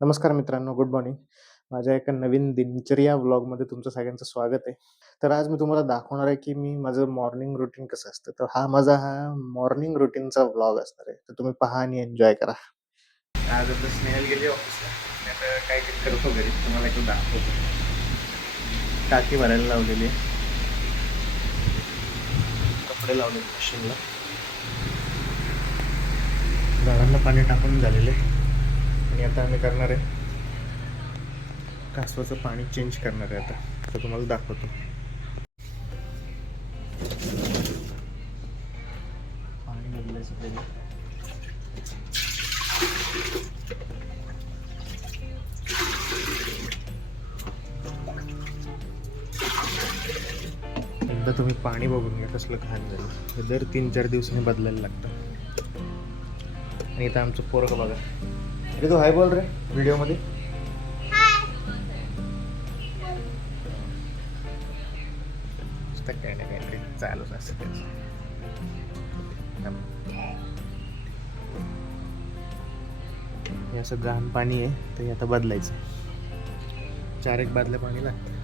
नमस्कार मित्रांनो, good morning. माझ्या एका नवीन दिनचर्या व्लॉगमध्ये तुमचं सगळ्यांचं स्वागत आहे. तर आज मी तुम्हाला दाखवणार आहे, की मी माझं मॉर्निंग रुटीन कसं असतं. तर माझा मॉर्निंग रुटीनचा व्लॉग असणार आहे. तर तुम्ही पहा आणि एन्जॉय करा. आज आता स्नेहल गेली ऑफिसला. मी आता काहीतरी करतो घरी. तुम्हाला एकदा दाखवतो. टाकी भरायला लावलेली आहे. कपडे लावले मशीनला. झाडांना पाणी टाकून झालेलं आहे. आणि आता आम्ही करणार आहे कासवाचं पाणी चेंज करणार आहे आता. तर तुम्हाला दाखवतो. पाणी बदलायचं त्याला. एकदा तुम्ही पाणी बघून घ्या कसलं घाण झालं. हे दर 3-4 दिवसांनी बदलायला लागतं. आणि इथं आमचं पोरगं बघा. अरे तू हाय बोल रे व्हिडिओमध्ये. काय नाही काहीतरी चालूच असतं त्याचं. हे असं घाण पाणी आहे, तर हे आता बदलायचं. 4-1 बादल्या पाणी लागतं.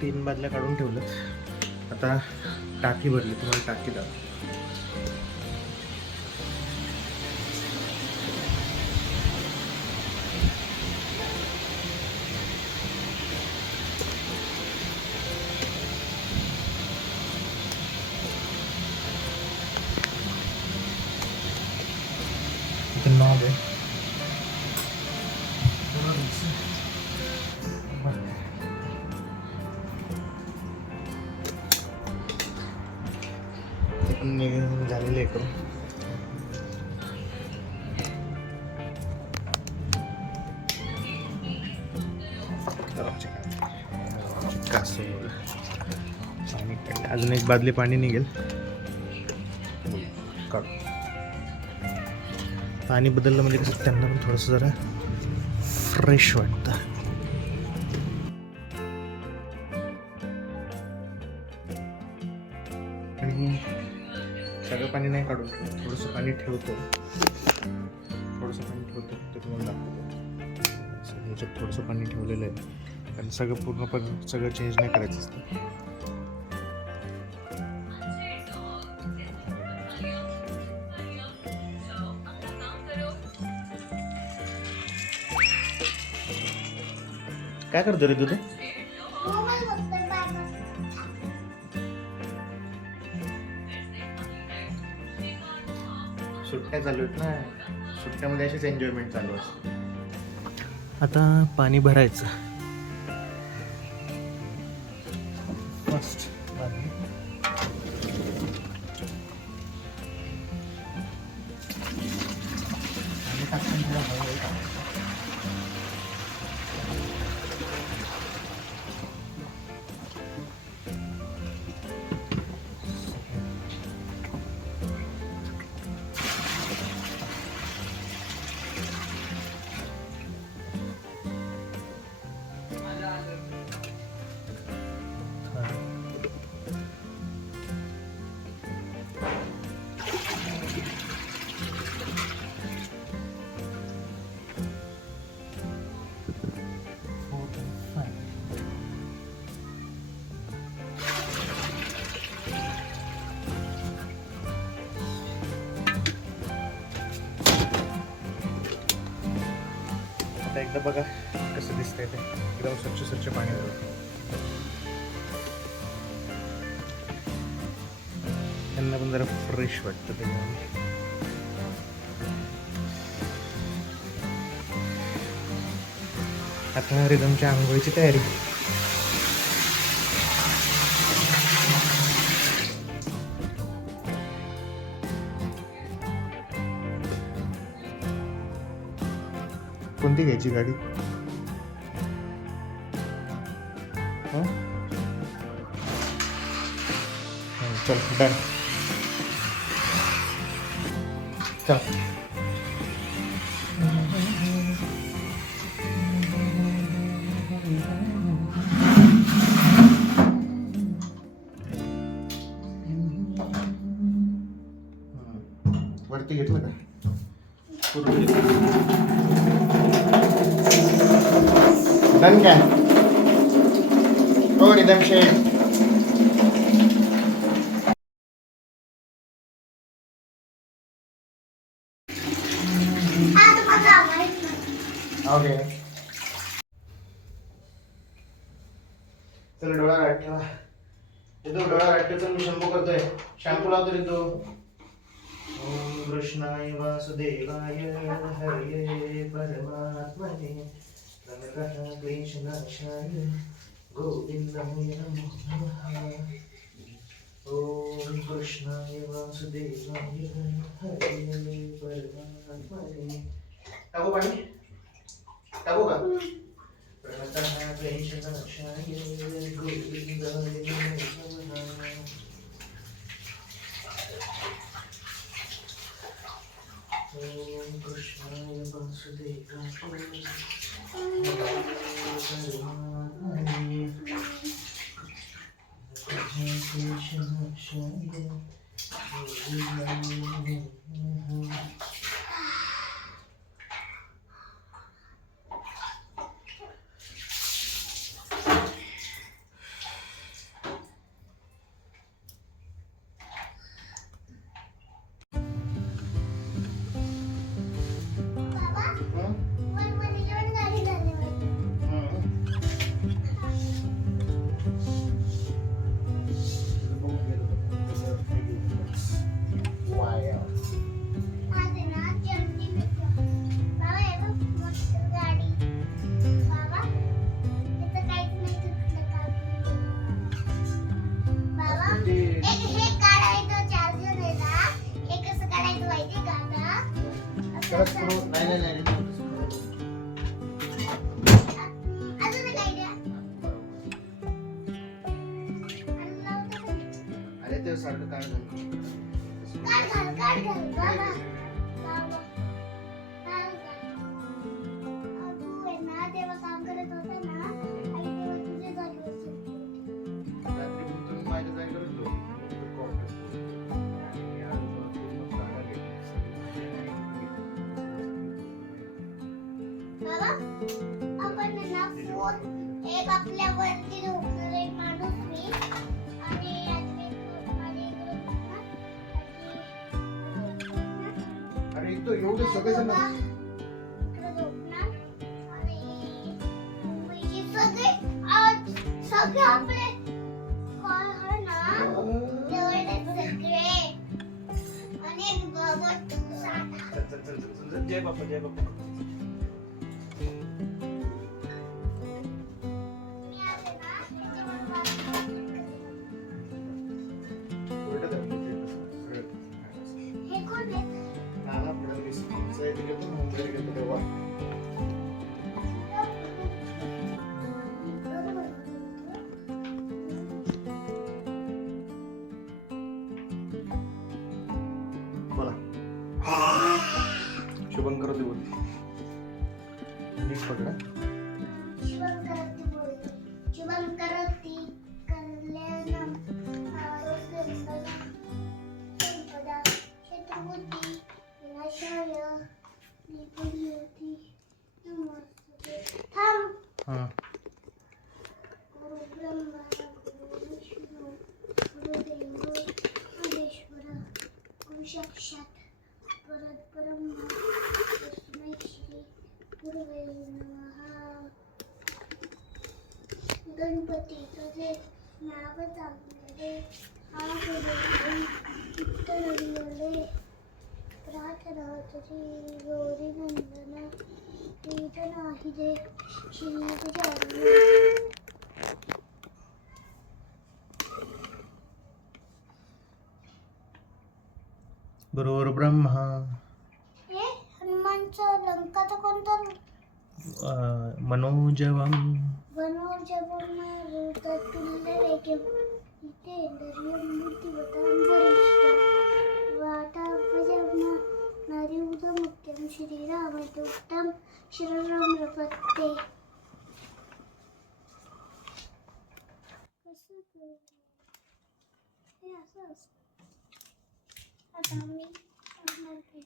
तीन बादल्या काढून ठेवलं. आता टाकी भरली. तुम्हाला टाकी दाखव. इथं नॉब आहे. निघून झालेले करून पाणी काढलं. अजून एक बादली पाणी निघेल. काढ. पाणी बदललं म्हणजे कसं त्यांना पण थोडंसं जरा फ्रेश वाटतं. आणि सगळं पाणी नाही काढून ठेवतो. थोडंसं पाणी ठेवतो. ते तुम्हाला दाखवतो. ह्याच्यात थोडंसं पाणी ठेवलेलं आहे, कारण सगळं पूर्णपणे सगळं चेंज नाही करायचं असतं. काय करतो रे तू? सुट्ट्या चालू आहेत ना. सुट्ट्यामध्ये अशीच एन्जॉयमेंट चालू असते. आता पाणी भरायचं. फर्स्ट आता एकदा बघा कसं दिसतंय ते. एकदम स्वच्छ पाणी झालं. त्यांना पण जरा फ्रेश वाटतं त्याच्यामुळे. आता रिदमच्या आंघोळीची तयारी. कोणती घ्यायची गाडी? हं? चल डन. चल. वरती घेतलं का? डन काय? हो निदम शेठ. ओके. चल डोळा गाठ ठेवा. तिथं डोळा गाठ ठेवतो. मी शंभू करतोय. शॅम्पू लावतो तिथं. ओम कृष्णाय वासुदेवाय हरये परमात्मने नमः क्लेशनाशाय गोविंदाय नमो नमः. ओम कृष्णाय वासुदेवाय हरये परमात्मने. टाकू पाणी? टाकू का? प्रणतः क्लेशनाशाय गोविंदाय नमो नमः. ओम कृष्णाय वासुदेवाय परमात्मने क्लेशनाशाय गोविंदाय नमः. अरे ते सारखं काय आपण ना फोन एक आपल्यावरती झोपणार एक माणूस मी आणि अरे तो एवढे सगळे जण इकडे झोपणार आणि मुंबईचे सगळे आपले कॉल आहे ना तेवढे सगळे आणि एक गवत चल जय बाप्पा जय बाप्पा. शुभंकरोती बोलते. नीट पकडा. शुभंकरोती कल्याणम आरोग्यम संपदा शत्रुबुद्धी विनाशाय निपुणियती नमस्ते. थांब. गुरु ब्रह्मा गुरु विष्णू गुरुदेव महेश्वर गुरु साक्षात परब्रह्म तस्मै श्री गुरुवे नमः. गणपती तुझे नाव चांगले हा गुरुवे उत्तरंगले प्रार्थना तुझी गौरी नंदन प्रीत नाही दे श्री गजानन. गुरुर्ब्रह्मा. हे हनुमानचा लंकाचा कोणता मनोजवम वनोजवमारुततुल्यवेगं जितेन्द्रियं बुद्धिमतां वरिष्ठं वातावरणं नरियुधमुख्यं श्रीरामदूतं शरणं प्रपद्ये. कसं करू? हे असं असतं. आता मी करणार काय?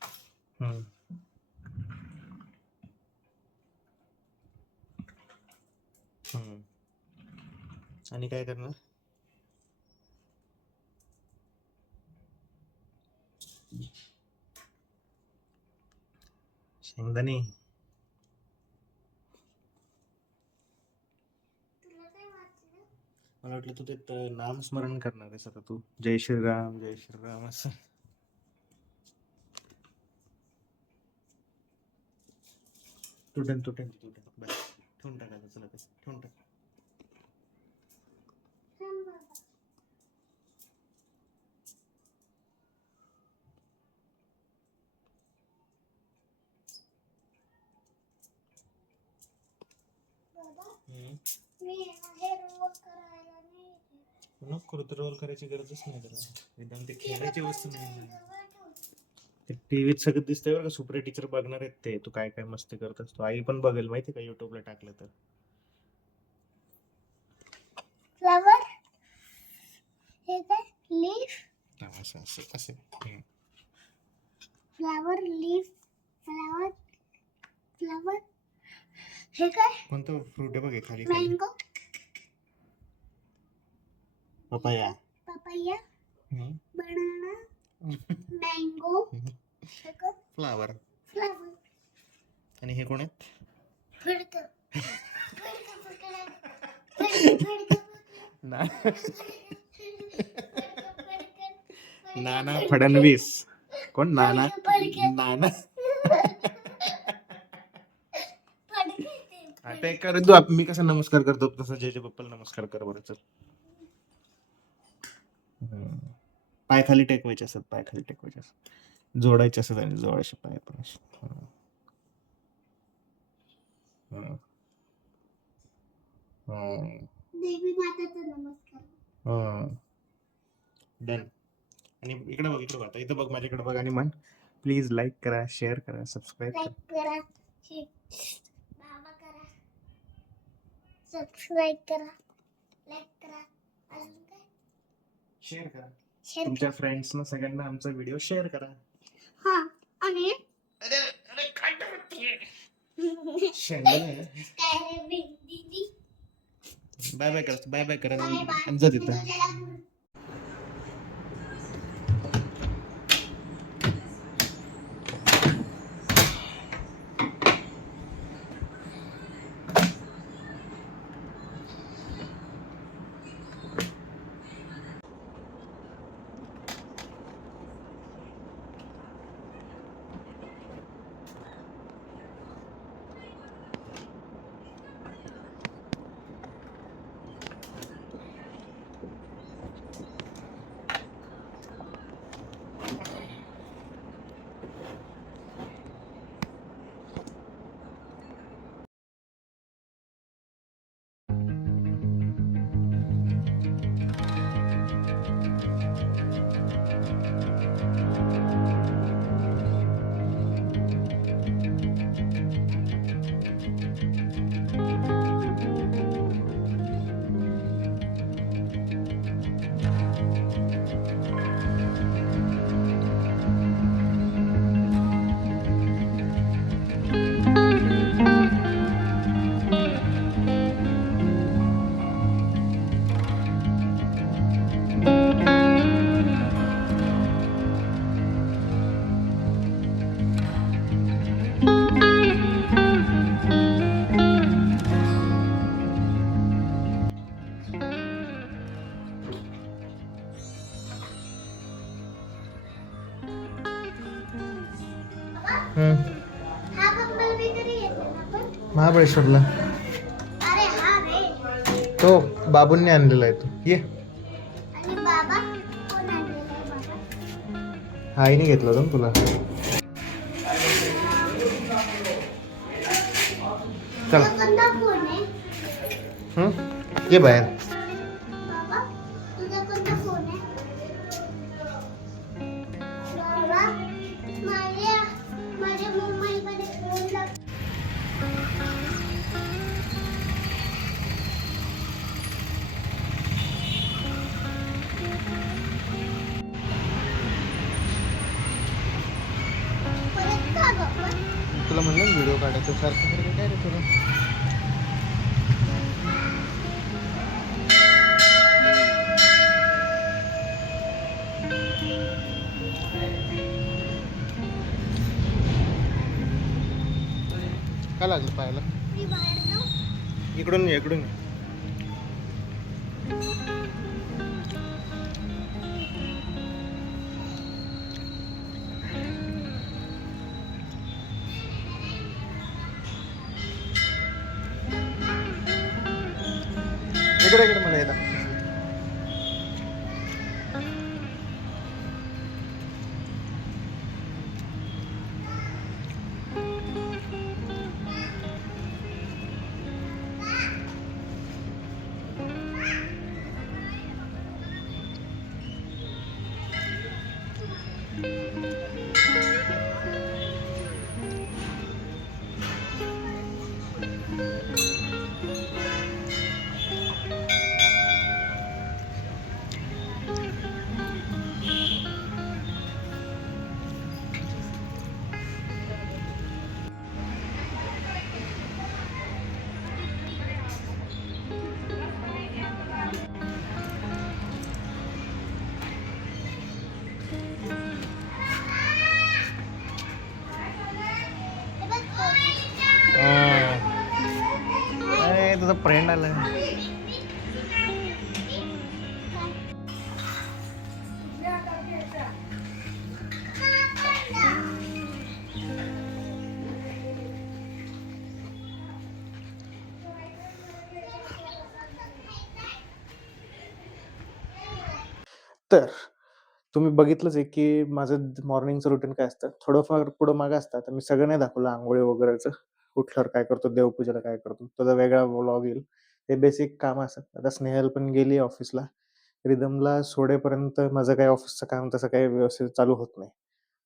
आणि काय करणार? शेंगदाणे. तुला काय वाटलं? मला वाटलं तू ते नामस्मरण करणार आहेस आता तू. जय श्रीराम असं. तुटेन बस ठेवून टाकायचं. चला ते ठेवून टाक. थांब बाबा. बाबा, मी हे रोल करायला नाही येत. नको तर रोल करायची गरजच नाही त्याला. एकदम ते खेळायची वस्तू नाही. जवळ ठेव. ते टीव्हीत सगळं दिसतंय बरं का. सुप्रिया टीचर बघणार आहेत ते. तू काय काय मस्ती करत असतो. आई पण बघेल माहिती का युट्यूबला टाकलं तर. फ्लावर हे काय लीफ असं असं असं. फ्लावर लीफ फ्लावर फ्लावर हे काय कोणतं फ्रूट आहे बघ हे खाली खाली. Mango papaya. पपैया बनाना मँगो हे काय फ्लावर. फ्लावर आणि हे कोण आहेत? फडकं फडकं नाना फडणवीस. कोण? नाना. आता एक कर तू. मी कसा नमस्कार करतो तसं जय पप्पाला नमस्कार कर बरं. चल. पाय खाली टेकवायचे असतात. जोडायचे असतात आणि जोडायचे पाय पण असे. देवी माताचा नमस्कार. डन. आणि इकडे बघ आता. इथं बघ माझ्याकडे बघ आणि म्हण प्लीज लाईक करा, शेअर करा, सबस्क्राईब लाईक करा. करा, बाबा करा, सबस्क्राईब करा, लाईक करा, अजून काय शेअर करा. शेअर तुमच्या फ्रेंड्सना सगळ्यांना आमचा व्हिडिओ शेअर करा. हा. आणि अरे काय करते शेंगदाणे. काय रे दीदी. बाय करा. Bye bye. आणि जा तिथं. हा कंबल मी कधी घेतला आपण? महाबळेश्वरला. अरे हा रे. तो बाबूंनी आणलेला आहे. तो ये. आणि बाबा कोण आणलेला आहे बाबा? आईने घेतला होता ना तुला. चला. तुझा कोणता फोन आहे ये बाहेर. बाबा? तुझा कोणता फोन आहे बाबा? माझ्या मोबाईलमध्ये फोन लाव. परत का गं पण? तुला म्हणलं व्हिडिओ काढायचं सारखं सारखं काय रे तुला. काय लागलं पाहायला. मी बाहेर जाऊ? इकडून ये इकडून ये. इकडे इकडे मला येतात. हे बघ तुझा फ्रेंड आला. तर तुम्ही बघितलंच आहे की माझं मॉर्निंगचं रुटीन काय असतं. थोडंफार पुढं मागं असतं. आता मी सगळं नाही दाखवलं अंघोळी वगैरेचं. उठल्यावर काय करतो, देवपूजेला काय करतो, त्याचा वेगळा व्लॉग येईल. हे बेसिक कामं असतात. आता स्नेहल पण गेली ऑफिसला. रिदमला सोडेपर्यंत माझं काही ऑफिसचं काम तसं काही व्यवस्थित चालू होत नाही.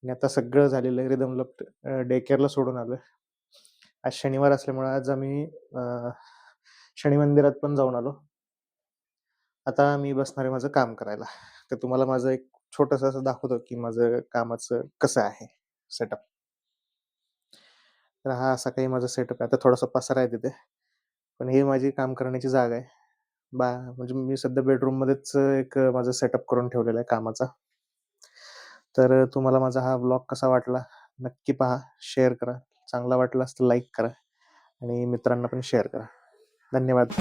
आणि आता सगळं झालेलं आहे. रिदमला डे केअरला सोडून आलोय. आज शनिवार असल्यामुळे आज आम्ही शनी मंदिरात पण जाऊन आलो. आता मी बसणार आहे माझं काम करायला. तर तुम्हाला माझं एक छोटंसं असं दाखवतो की माझं कामाचं कसं आहे सेटअप. तर हा असा काही माझा सेटअप आहे. आता थोडासा पसारा आहे तिथे. पण ही माझी काम करण्याची जागा आहे. म्हणजे मी सध्या बेडरूममध्येच एक माझं सेटअप करून ठेवलेला आहे कामाचा. तर तुम्हाला माझा हा व्लॉग कसा वाटला नक्की पहा, शेअर करा. चांगला वाटला तर लाईक करा आणि मित्रांना पण शेअर करा. धन्यवाद.